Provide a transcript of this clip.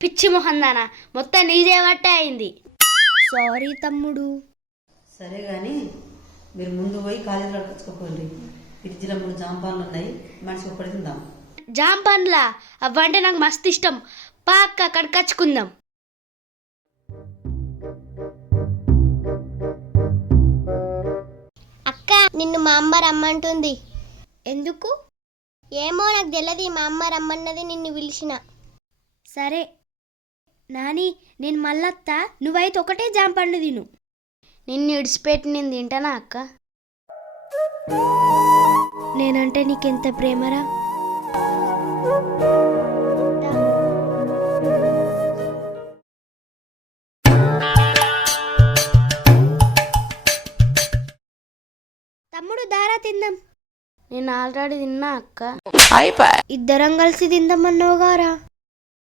పిచ్చి మొహందానా, మొత్తం నీదే బట్టే అయింది. సారీ తమ్ముడు. సరే కానీ మీరు ముందు పోయి కాలేజీలో అడగచ్చుకోకండి. ఫ్రిడ్జ్లో 3 జాంపాన్లు ఉన్నాయి, మనిషికి ఒకటి తిందాం. జామ పండ్లా? అవ్వంటే నాకు మస్తు ఇష్టం. పాక్క కడకచ్చుకుందాం. అక్క నిన్ను మా అమ్మ రమ్మంటుంది. ఎందుకు? ఏమో నాకు తెలియదు, మా అమ్మ రమ్మన్నది, నిన్ను పిలిచిన. సరే నాని, నేను మళ్ళత్తా, నువ్వైతే ఒకటే జాంపండు తిను. నిన్ను ఇడిచిపెట్టి నేను తింటానా అక్క? నేనంటే నీకెంత ప్రేమరా. తమ్ముడు దారా తిందాం. నేను ఆల్రెడీ తిన్నా అక్క. ఇద్దరం కలిసి తిందామన్నావు గారా.